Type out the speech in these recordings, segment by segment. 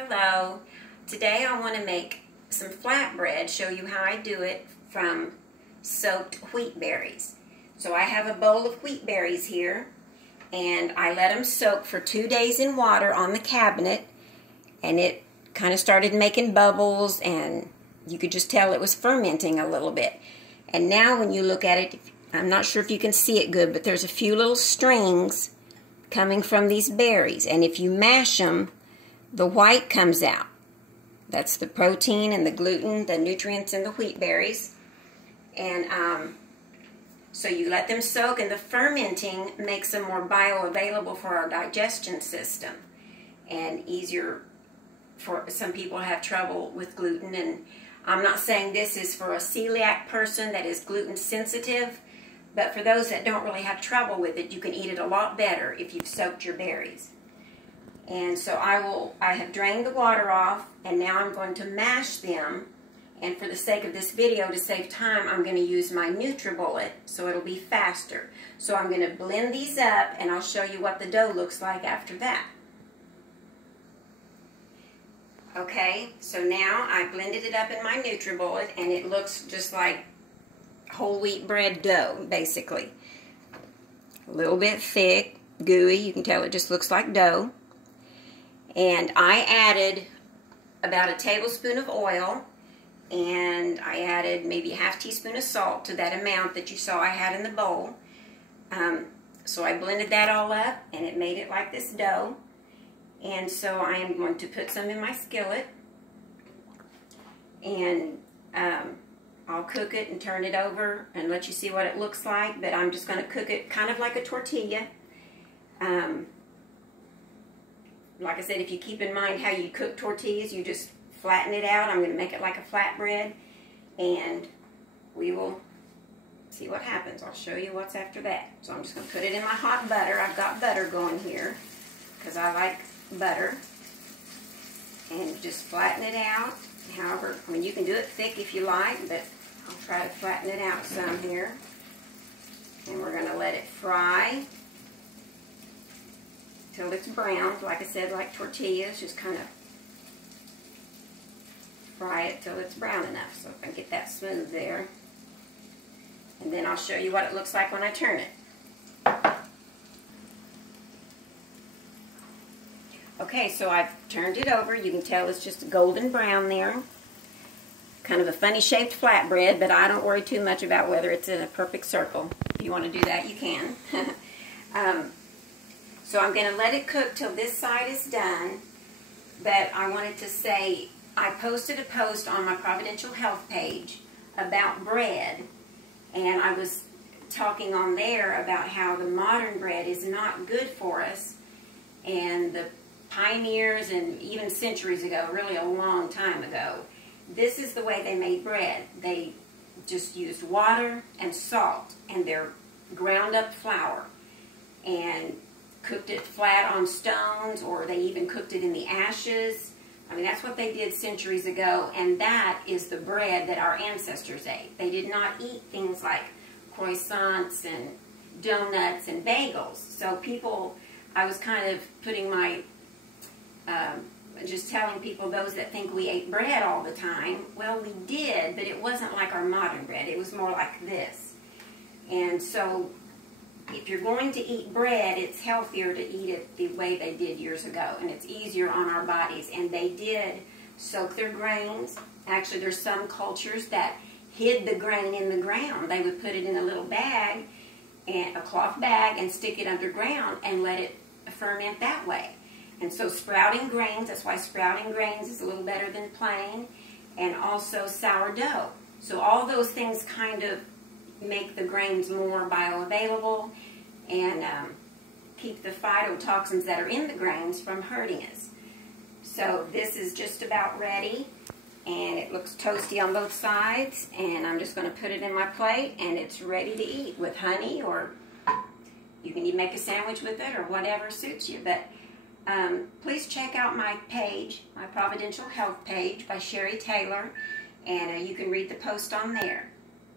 Hello, today I want to make some flatbread, show you how I do it from soaked wheat berries. So I have a bowl of wheat berries here, and I let them soak for 2 days in water on the cabinet, and it kind of started making bubbles, and you could just tell it was fermenting a little bit. And now when you look at it, I'm not sure if you can see it good, but there's a few little strings coming from these berries, and if you mash them, the white comes out. That's the protein and the gluten, the nutrients in the wheat berries. And so you let them soak, and the fermenting makes them more bioavailable for our digestion system and easier for some people who have trouble with gluten. And I'm not saying this is for a celiac person that is gluten sensitive, but for those that don't really have trouble with it, you can eat it a lot better if you've soaked your berries. And so I have drained the water off, and now I'm going to mash them. And for the sake of this video, to save time, I'm going to use my nutribullet, so it'll be faster. So I'm going to blend these up, and I'll show you what the dough looks like after that. Okay, so now I blended it up in my nutribullet, and it looks just like whole wheat bread dough, basically. A little bit thick, gooey. You can tell it just looks like dough. And I added about a tablespoon of oil, and I added maybe a half teaspoon of salt to that amount that you saw I had in the bowl. So I blended that all up, and it made it like this dough. And so I am going to put some in my skillet, and I'll cook it and turn it over and let you see what it looks like. But I'm just going to cook it kind of like a tortilla. Like I said, if you keep in mind how you cook tortillas, you just flatten it out. I'm going to make it like a flatbread, and we will see what happens. I'll show you what's after that. So I'm just going to put it in my hot butter. I've got butter going here because I like butter. And just flatten it out. However, I mean, you can do it thick if you like, but I'll try to flatten it out some here. And we're going to let it fry till it's brown. Like I said, like tortillas, just kind of fry it till it's brown enough. So if I can get that smooth there. And then I'll show you what it looks like when I turn it. Okay, so I've turned it over. You can tell it's just golden brown there. Kind of a funny shaped flatbread, but I don't worry too much about whether it's in a perfect circle. If you want to do that, you can. So I'm going to let it cook till this side is done, but I wanted to say I posted a post on my Providential Health page about bread, and I was talking on there about how the modern bread is not good for us, and the pioneers, and even centuries ago, really a long time ago, this is the way they made bread. They just used water and salt and their ground up flour, and cooked it flat on stones, or they even cooked it in the ashes. I mean, that's what they did centuries ago, and that is the bread that our ancestors ate. They did not eat things like croissants and donuts and bagels. So people, I was kind of putting my, just telling people, those that think we ate bread all the time, well, we did, but it wasn't like our modern bread. It was more like this. And so if you're going to eat bread, it's healthier to eat it the way they did years ago, and it's easier on our bodies. And they did soak their grains. Actually, there's some cultures that hid the grain in the ground. They would put it in a little bag, and a cloth bag, and stick it underground and let it ferment that way. And so sprouting grains, that's why sprouting grains is a little better than plain, and also sourdough. So all those things kind of make the grains more bioavailable and keep the phytotoxins that are in the grains from hurting us. So this is just about ready, and it looks toasty on both sides, and I'm just going to put it in my plate, and it's ready to eat with honey, or you can even make a sandwich with it, or whatever suits you. But please check out my page, my Providential Health page by Sherry Taylor, and you can read the post on there.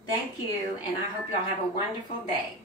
Thank you, and I hope y'all have a wonderful day.